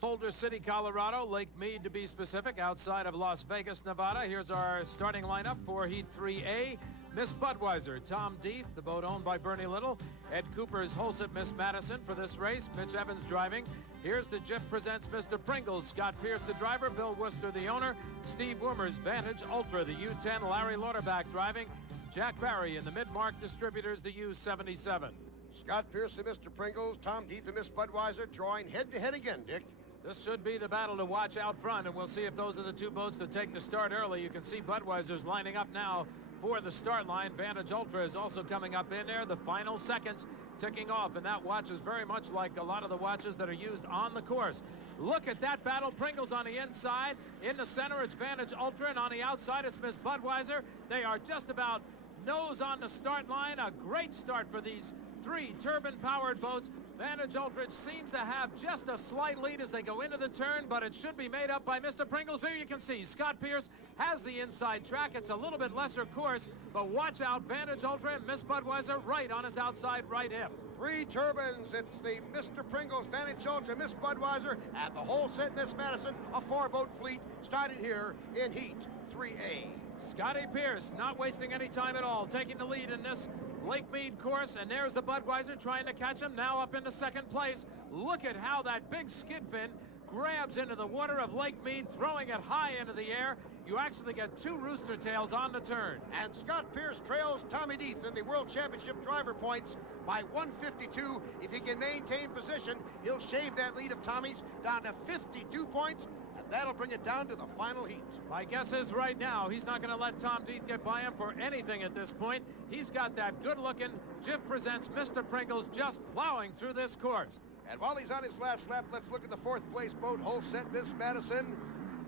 Boulder City, Colorado, Lake Mead to be specific, outside of Las Vegas, Nevada. Here's our starting lineup for Heat 3A. Miss Budweiser, Tom Deeth, the boat owned by Bernie Little. Ed Cooper's HOLSET Miss Madison for this race. Mitch Evans driving. Here's the Jiff Presents Mr. Pringles. Scott Pierce, the driver. Bill Worcester, the owner. Steve Woomer's Vantage Ultra, the U10. Larry Lauterbach driving. Jack Barrie in the mid-mark distributors, the U77. Scott Pierce and Mr. Pringles, Tom Deeth and Miss Budweiser drawing head-to-head again, Dick. This should be the battle to watch out front, and we'll see if those are the two boats that take the start early. You can see Budweiser's lining up now for the start line. Vantage Ultra is also coming up in there. The final seconds ticking off, and that watch is very much like a lot of the watches that are used on the course. Look at that battle. Pringles on the inside. In the center, it's Vantage Ultra, and on the outside, it's Miss Budweiser. They are just about nose on the start line. A great start for these three turbine-powered boats. Vantage Ultra seems to have just a slight lead as they go into the turn, but it should be made up by Mr. Pringles. Here you can see Scott Pierce has the inside track. It's a little bit lesser course, but watch out, Vantage Ultra and Miss Budweiser right on his outside right hip. Three turbines. It's the Mr. Pringles, Vantage Ultra, Miss Budweiser, and the HOLSET Miss Madison, a four-boat fleet starting here in Heat 3A. Scotty Pierce not wasting any time at all, taking the lead in this Lake Mead course, and there's the Budweiser trying to catch him, now up into second place. Look at how that big skid fin grabs into the water of Lake Mead, throwing it high into the air. You actually get two rooster tails on the turn. And Scott Pierce trails Tommy Deeth in the World Championship driver points by 152. If he can maintain position, he'll shave that lead of Tommy's down to 52 points, and that'll bring it down to the final heat. My guess is right now he's not going to let Tom Deeth get by him for anything at this point. He's got that good-looking Jiff Presents Mr. Pringles just plowing through this course. And while he's on his last lap, let's look at the fourth-place boat, HOLSET Miss Madison.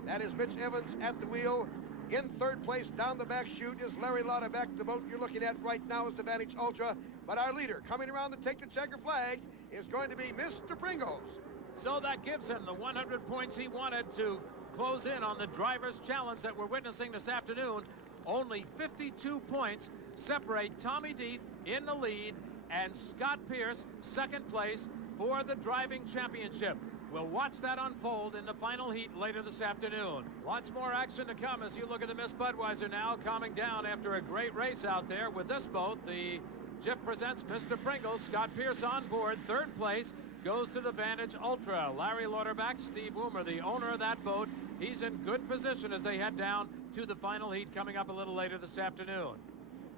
That is Mitch Evans at the wheel. In third place, down the back chute, is Larry Lauterbach. The boat you're looking at right now is the Vantage Ultra. But our leader, coming around to take the checker flag, is going to be Mr. Pringles. So that gives him the 100 points he wanted to close in on the driver's challenge that we're witnessing this afternoon. Only 52 points separate Tommy Deeth in the lead and Scott Pierce second place for the driving championship. We'll watch that unfold in the final heat later this afternoon. Lots more action to come as you look at the Miss Budweiser now calming down after a great race out there with this boat. The Jiff Presents Mr. Pringles. Scott Pierce on board. Third place goes to the Vantage Ultra. Larry Lauterbach, Steve Woomer, the owner of that boat. He's in good position as they head down to the final heat coming up a little later this afternoon.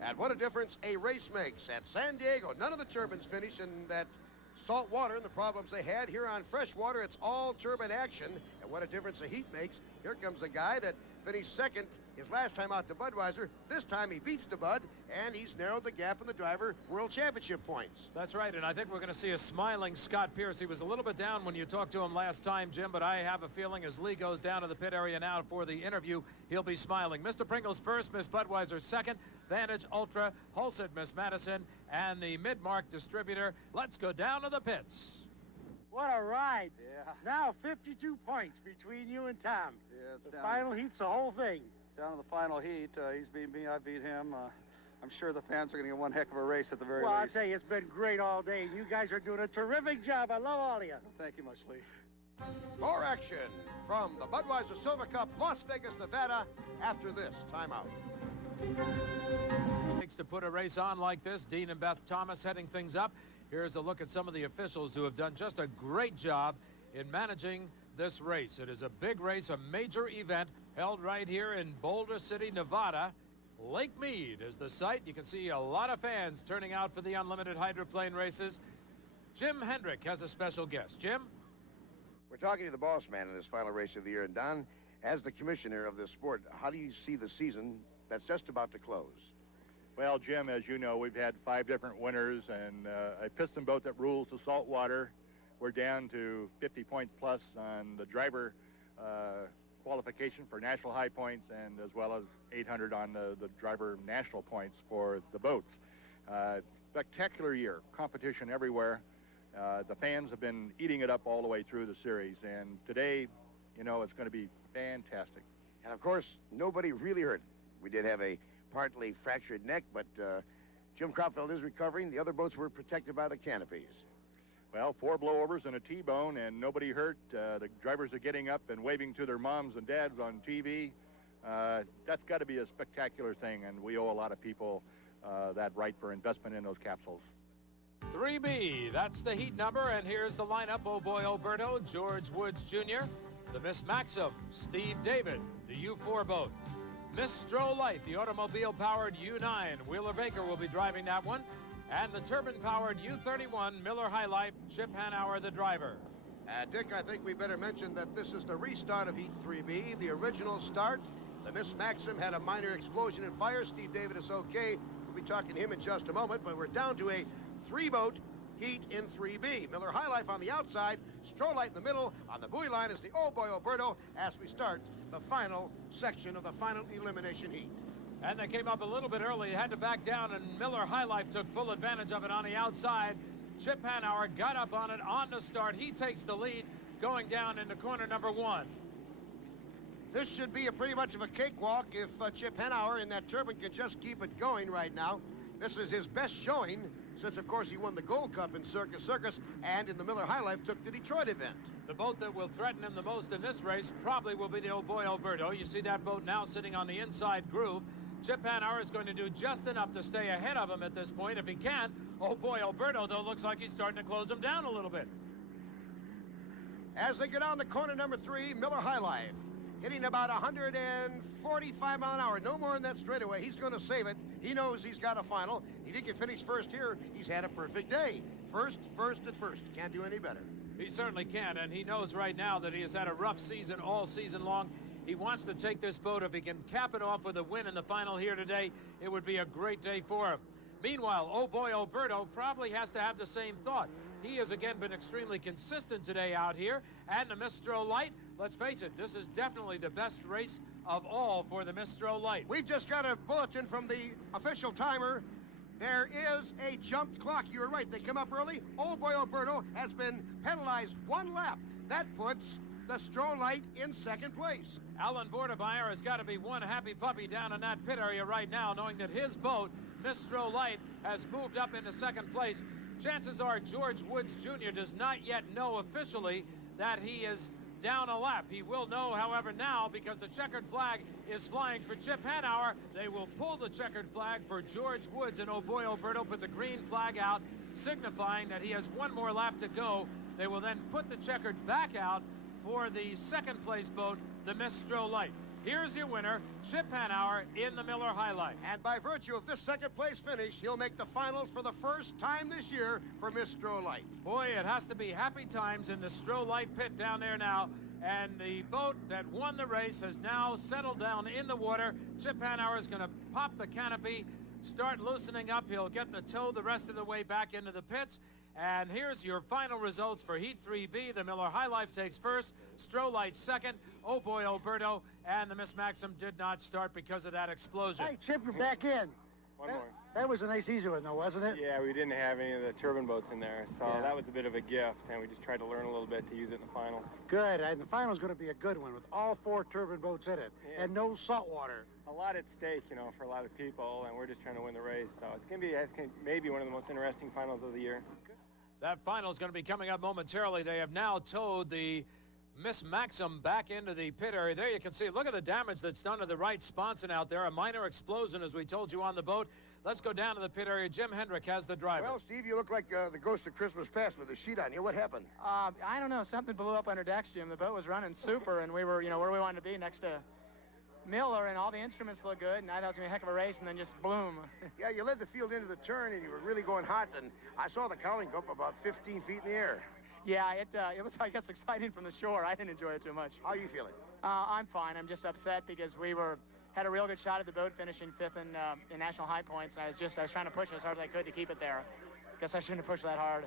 And what a difference a race makes. At San Diego, none of the turbines finish in that salt water and the problems they had. Here on fresh water, it's all turbine action. And what a difference the heat makes. Here comes a guy that finished second his last time out to Budweiser. This time he beats the Bud, and he's narrowed the gap in the driver world championship points. That's right, and I think we're going to see a smiling Scott Pierce. He was a little bit down when you talked to him last time, Jim, but I have a feeling as Lee goes down to the pit area now for the interview, he'll be smiling. Mr. Pringles first, Miss Budweiser second, Vantage Ultra, HOLSET Miss Madison, and the mid-mark distributor. Let's go down to the pits. What a ride. Yeah. Now 52 points between you and Tom. Yeah, it's the down. final heat's the whole thing. It's down to the final heat. He's beat me, I beat him. I'm sure the fans are going to get one heck of a race at the very Well, I'll least. tell you, it's been great all day. You guys are doing a terrific job. I love all of you. Thank you much, Lee. More action from the Budweiser Silver Cup, Las Vegas, Nevada, after this timeout. Takes to put a race on like this. Dean and Beth Thomas heading things up. Here's a look at some of the officials who have done just a great job in managing this race. It is a big race, a major event held right here in Boulder City, Nevada. Lake Mead is the site. You can see a lot of fans turning out for the unlimited hydroplane races. Jim Hendrick has a special guest. Jim? We're talking to the boss man in this final race of the year. And Don, as the commissioner of this sport, how do you see the season that's just about to close? Well, Jim, as you know, we've had 5 different winners, and a piston boat that rules the salt water. We're down to 50 points plus on the driver qualification for national high points, and as well as 800 on the driver national points for the boats. Spectacular year, competition everywhere. The fans have been eating it up all the way through the series, and today, you know, it's going to be fantastic. And of course, nobody really hurt. We did have a partly fractured neck, but Jim Cropfield is recovering. The other boats were protected by the canopies. Well, 4 blowovers and a T-bone and nobody hurt. The drivers are getting up and waving to their moms and dads on TV. That's got to be a spectacular thing, and we owe a lot of people that right for investment in those capsules. 3B, that's the heat number, and here's the lineup. Oh boy, Oberto, George Woods Jr., the Miss Maxim, Steve David, the U4 boat. Miss Stroh Light, the automobile-powered U9. Wheeler Baker will be driving that one. And the turbine-powered U31 Miller High Life, Chip Hanauer, the driver. Dick, I think we better mention that this is the restart of Heat 3B. The original start, the Miss Maxim had a minor explosion and fire. Steve David is okay. We'll be talking to him in just a moment, but we're down to a 3-boat heat in 3B. Miller High Life on the outside, Stroh Light in the middle. On the buoy line is the Oh Boy Oberto as we start the final section of the final elimination heat. And they came up a little bit early, had to back down, and Miller High Life took full advantage of it on the outside. Chip Hanauer got up on it on the start. He takes the lead going down into corner number 1. This should be a pretty much of a cakewalk if Chip Hanauer in that turbine can just keep it going right now. This is his best showing since, of course, he won the Gold Cup in Circus and in the Miller High Life took the Detroit event. The boat that will threaten him the most in this race probably will be the Oh Boy Oberto. You see that boat now sitting on the inside groove. Chip Hanauer is going to do just enough to stay ahead of him at this point if he can. Oh boy, Oberto, though, looks like he's starting to close him down a little bit. As they get on to corner number 3, Miller High Life, hitting about 145 mile an hour. No more in that straightaway. He's going to save it. He knows he's got a final. If he can finish first here, he's had a perfect day. First at first. Can't do any better. He certainly can, and he knows right now that he has had a rough season all season long. He wants to take this boat. If he can cap it off with a win in the final here today, it would be a great day for him. Meanwhile, oh boy, Oberto probably has to have the same thought. He has again been extremely consistent today out here. And the Miss Stroh Light, let's face it, this is definitely the best race of all for the Miss Stroh Light. We've just got a bulletin from the official timer. There is a jumped clock. You were right, they come up early. Oh boy, Oberto has been penalized 1 lap. That puts the Stroh Light in 2nd place. Alan Vordermeyer has got to be one happy puppy down in that pit area right now, knowing that his boat, Miss Stroh Light, has moved up into 2nd place. Chances are George Woods Jr. does not yet know officially that he is down a lap. He will know, however, now, because the checkered flag is flying for Chip Hanauer. They will pull the checkered flag for George Woods, and oh boy, Oberto put the green flag out, signifying that he has 1 more lap to go. They will then put the checkered back out for the 2nd place boat, the Miss Stroh Light. Here's your winner, Chip Hanauer in the Miller High Life. And by virtue of this 2nd place finish, he'll make the finals for the first time this year for Miss Stroh Light. Boy, it has to be happy times in the Stroh Light pit down there now. And the boat that won the race has now settled down in the water. Chip Hanauer is going to pop the canopy, start loosening up. He'll get the tow the rest of the way back into the pits. And here's your final results for Heat 3B. The Miller High Life takes 1st, Stroh Light 2nd, oh boy, Oberto, and the Miss Maxim did not start because of that explosion. Hey, Chip, you're back in. One more. That was a nice easy one, though, wasn't it? Yeah, we didn't have any of the turbine boats in there, so that was a bit of a gift, and we just tried to learn a little bit to use it in the final. Good, and the final's going to be a good one with all 4 turbine boats in it, and no salt water. A lot at stake, you know, for a lot of people, and we're just trying to win the race, so it's going to be, I think, maybe one of the most interesting finals of the year. That final is going to be coming up momentarily. They have now towed the Miss Maxim back into the pit area. There you can see, look at the damage that's done to the right sponson out there. A minor explosion, as we told you, on the boat. Let's go down to the pit area. Jim Hendrick has the driver. Well, Steve, you look like the ghost of Christmas past with the sheet on you. What happened? I don't know. Something blew up under decks, Jim. The boat was running super, and we were, you know, where we wanted to be next to Miller, and all the instruments looked good, and I thought it was going to be a heck of a race, and then just bloom. Yeah, you led the field into the turn, and you were really going hot, and I saw the cowling go up about 15 feet in the air. Yeah, it was, I guess, exciting from the shore. I didn't enjoy it too much. How are you feeling? I'm fine. I'm just upset because we had a real good shot at the boat, finishing 5th in national high points, and I was trying to push as hard as I could to keep it there. Guess I shouldn't have pushed that hard.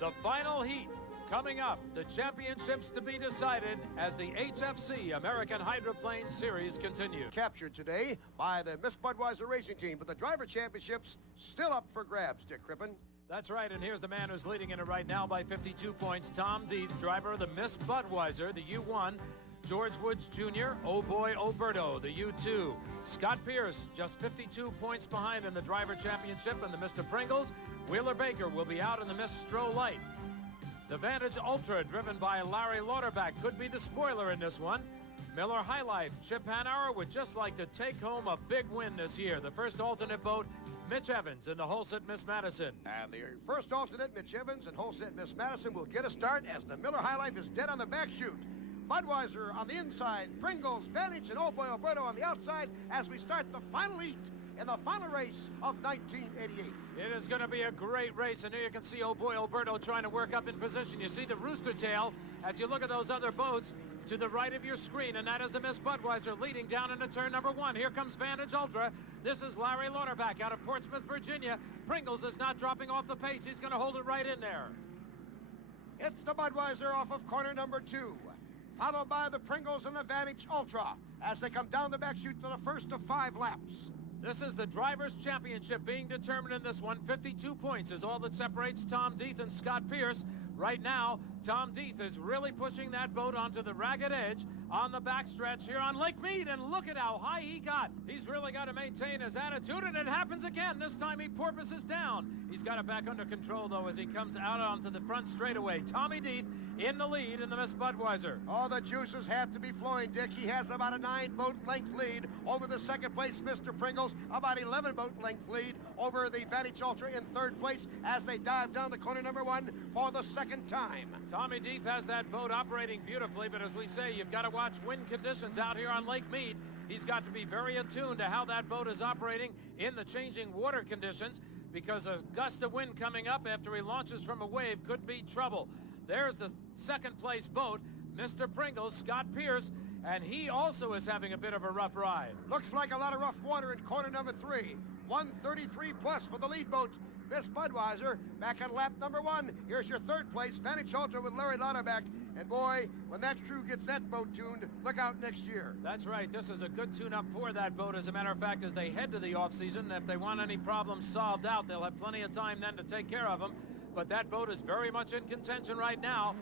The final heat coming up, the championships to be decided as the HFC American Hydroplane Series continue. Captured today by the Miss Budweiser racing team, but the driver championships still up for grabs, Dick Crippen. That's right, and here's the man who's leading in it right now by 52 points, Tom Deeth, driver of the Miss Budweiser, the U1. George Woods Jr., Oh Boy Oberto, the U2. Scott Pierce, just 52 points behind in the driver championship in the Mr. Pringles. Wheeler Baker will be out in the Miss Stroh Light. The Vantage Ultra, driven by Larry Lauterbach, could be the spoiler in this one. Miller High Life, Chip Hanauer would just like to take home a big win this year. The first alternate boat, Mitch Evans in the HOLSET Miss Madison. And the first alternate, Mitch Evans and HOLSET Miss Madison, will get a start as the Miller High Life is dead on the back chute. Budweiser on the inside, Pringles, Vantage, and Oh Boy Oberto on the outside as we start the final heat in the final race of 1988. It is going to be a great race, and here you can see Oh Boy Oberto trying to work up in position. You see the rooster tail as you look at those other boats to the right of your screen, and that is the Miss Budweiser leading down into turn number 1. Here comes Vantage Ultra. This is Larry Lauterbach out of Portsmouth, Virginia. Pringles is not dropping off the pace. He's going to hold it right in there. It's the Budweiser off of corner number 2, followed by the Pringles and the Vantage Ultra as they come down the back chute for the first of 5 laps. This is the Drivers' Championship being determined in this one. 52 points is all that separates Tom Deeth and Scott Pierce. Right now, Tom Deeth is really pushing that boat onto the ragged edge on the backstretch here on Lake Mead, and look at how high he got. He's really got to maintain his attitude, and it happens again. This time he porpoises down. He's got it back under control, though, as he comes out onto the front straightaway. Tommy Deeth in the lead in the Miss Budweiser. All the juices have to be flowing, Dick. He has about a 9-boat length lead over the second place, Mr. Pringles, about 11-boat length lead over the Vantage Ultra in third place as they dive down to corner number 1 for the second time. Tommy Deeth has that boat operating beautifully, but as we say, you've got to watch wind conditions out here on Lake Mead. He's got to be very attuned to how that boat is operating in the changing water conditions, because a gust of wind coming up after he launches from a wave could be trouble. There's the second place boat, Mr. Pringles, Scott Pierce, and he also is having a bit of a rough ride. Looks like a lot of rough water in corner number 3. 133 plus for the lead boat, Miss Budweiser, back on lap number 1. Here's your third place, Vantage Ultra with Larry Lauterbach. And boy, when that crew gets that boat tuned, look out next year. That's right. This is a good tune-up for that boat. As a matter of fact, as they head to the off-season, if they want any problems solved out, they'll have plenty of time then to take care of them. But that boat is very much in contention right now.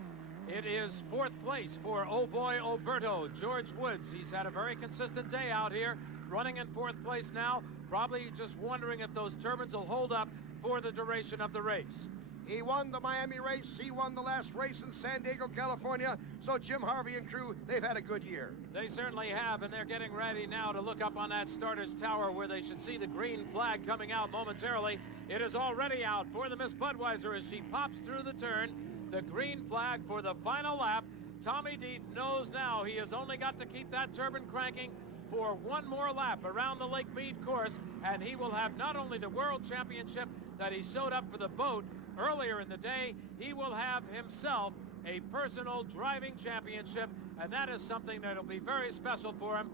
It is 4th place for Oh Boy Oberto, George Woods. He's had a very consistent day out here, running in 4th place now, probably just wondering if those turbines will hold up for the duration of the race. He won the Miami race. He won the last race in San Diego, California. So Jim Harvey and crew, they've had a good year. They certainly have, and they're getting ready now to look up on that starter's tower where they should see the green flag coming out momentarily. It is already out for the Miss Budweiser as she pops through the turn. The green flag for the final lap. Tommy Deeth knows now he has only got to keep that turbine cranking for one more lap around the Lake Mead course, and he will have not only the World Championship that he sewed up for the boat earlier in the day, he will have himself a personal driving championship, and that is something that'll be very special for him.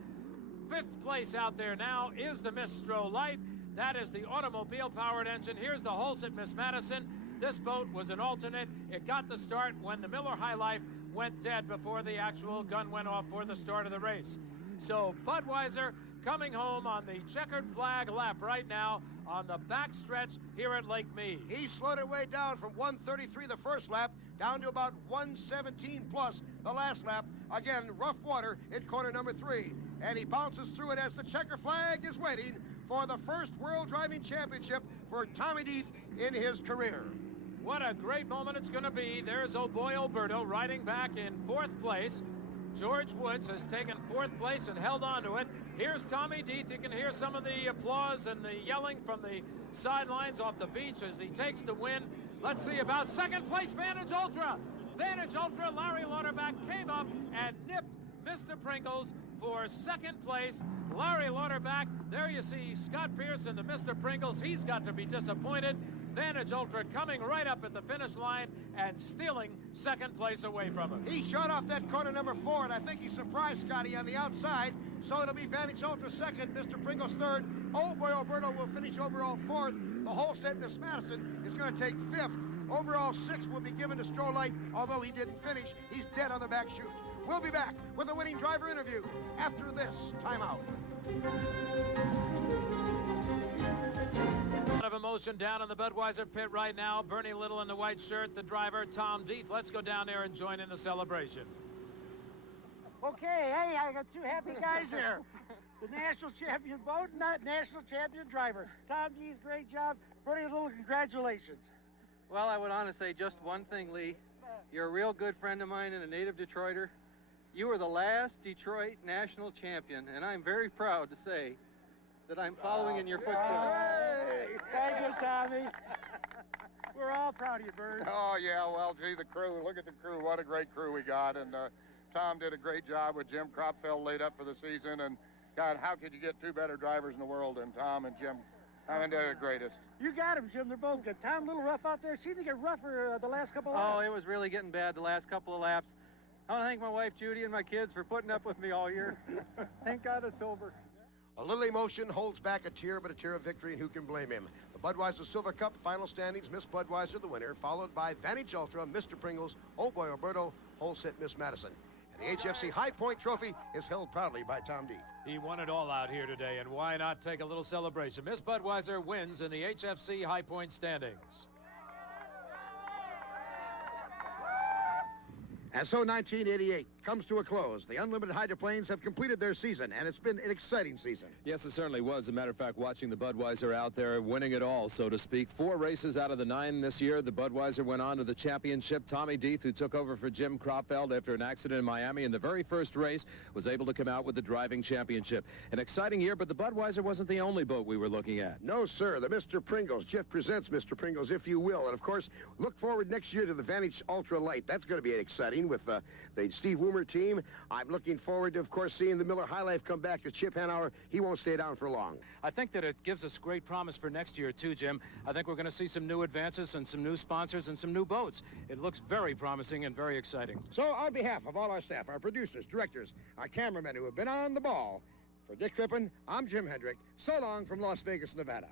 5th place out there now is the Miss Stroh Light. That is the automobile-powered engine. Here's the HOLSET Miss Madison. This boat was an alternate. It got the start when the Miller High Life went dead before the actual gun went off for the start of the race. So Budweiser coming home on the checkered flag lap right now on the back stretch here at Lake Mead. He slowed it way down from 133 the first lap down to about 117 plus the last lap. Again, rough water in corner number 3. And he bounces through it as the checker flag is waiting for the first World Driving Championship for Tommy Deeth in his career. What a great moment it's going to be. There's Oh Boy Oberto riding back in 4th place. George Woods has taken 4th place and held on to it. Here's Tommy Deeth. You can hear some of the applause and the yelling from the sidelines off the beach as he takes the win. Let's see about 2nd place, Vantage Ultra. Vantage Ultra, Larry Lauterbach came up and nipped Mr. Pringles for 2nd place. Larry Lauterbach, there you see Scott Pierce and the Mr. Pringles. He's got to be disappointed. Vantage Ultra coming right up at the finish line and stealing 2nd place away from him. He shot off that corner number 4, and I think he surprised Scotty on the outside. So it'll be Vantage Ultra 2nd, Mr. Pringles 3rd. Oh Boy Oberto will finish overall 4th. The HOLSET Miss Madison is going to take 5th. Overall 6th will be given to Stroh Light, although he didn't finish. He's dead on the back chute. We'll be back with a winning driver interview after this timeout. A lot of emotion down in the Budweiser pit right now. Bernie Little in the white shirt, the driver, Tom Deeth. Let's go down there and join in the celebration. Okay, hey, I got two happy guys here. The national champion boat and that national champion driver. Tom G's great job. Bernie, a little congratulations. Well, I would want to say just one thing, Lee. You're a real good friend of mine and a native Detroiter. You were the last Detroit national champion, and I'm very proud to say that I'm following in your footsteps. Hey, thank you, Tommy. We're all proud of you, Bird. Oh, yeah, well, gee, the crew, look at the crew. What a great crew we got. And Tom did a great job with Jim Cropfeld laid up for the season. And, God, how could you get two better drivers in the world than Tom and Jim? I mean, they're the greatest. You got him, Jim. They're both good. Tom, a little rough out there. Seemed to get rougher the last couple of laps. Oh, it was really getting bad the last couple of laps. I want to thank my wife, Judy, and my kids for putting up with me all year. Thank God it's over. A little emotion holds back a tear, but a tear of victory, and who can blame him? The Budweiser Silver Cup final standings, Miss Budweiser the winner, followed by Vantage Ultra, Mr. Pringles, Oh Boy Oberto, HOLSET Miss Madison. And the HFC High Point Trophy is held proudly by Tom Deeth. He won it all out here today, and why not take a little celebration? Miss Budweiser wins in the HFC High Point standings. And so 1988 comes to a close. The unlimited hydroplanes have completed their season, and it's been an exciting season. Yes, it certainly was. As a matter of fact, watching the Budweiser out there winning it all, so to speak. 4 races out of the 9 this year. The Budweiser went on to the championship. Tommy Deeth, who took over for Jim Cropfeld after an accident in Miami in the very first race, was able to come out with the driving championship. An exciting year, but the Budweiser wasn't the only boat we were looking at. No, sir. The Mr. Pringles. Jeff presents Mr. Pringles, if you will. And, of course, look forward next year to the Vantage Ultra Light. That's going to be exciting with the Steve Woomer team. I'm looking forward to, of course, seeing the Miller High Life come back to Chip Hanauer. He won't stay down for long. I think that it gives us great promise for next year, too, Jim. I think we're going to see some new advances and some new sponsors and some new boats. It looks very promising and very exciting. So, on behalf of all our staff, our producers, directors, our cameramen who have been on the ball, for Dick Crippen, I'm Jim Hendrick. So long from Las Vegas, Nevada.